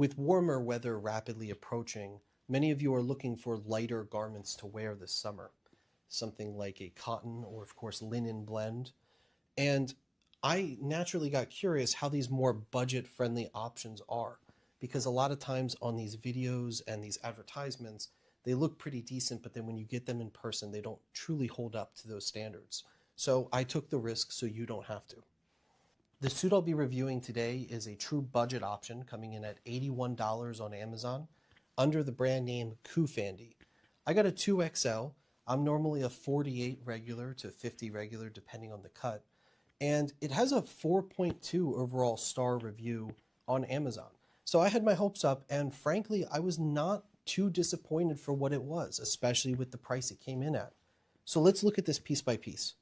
With warmer weather rapidly approaching, many of you are looking for lighter garments to wear this summer, something like a cotton or, of course, linen blend. And I naturally got curious how these more budget friendly options are, because a lot of times on these videos and these advertisements, they look pretty decent, but then when you get them in person, they don't truly hold up to those standards. So I took the risk so you don't have to. The suit I'll be reviewing today is a true budget option coming in at $81 on Amazon under the brand name Kufandi. I got a 2XL. I'm normally a 48 regular to 50 regular depending on the cut. And it has a 4.2 overall star review on Amazon. So I had my hopes up, and frankly, I was not too disappointed for what it was, especially with the price it came in at. So let's look at this piece by piece.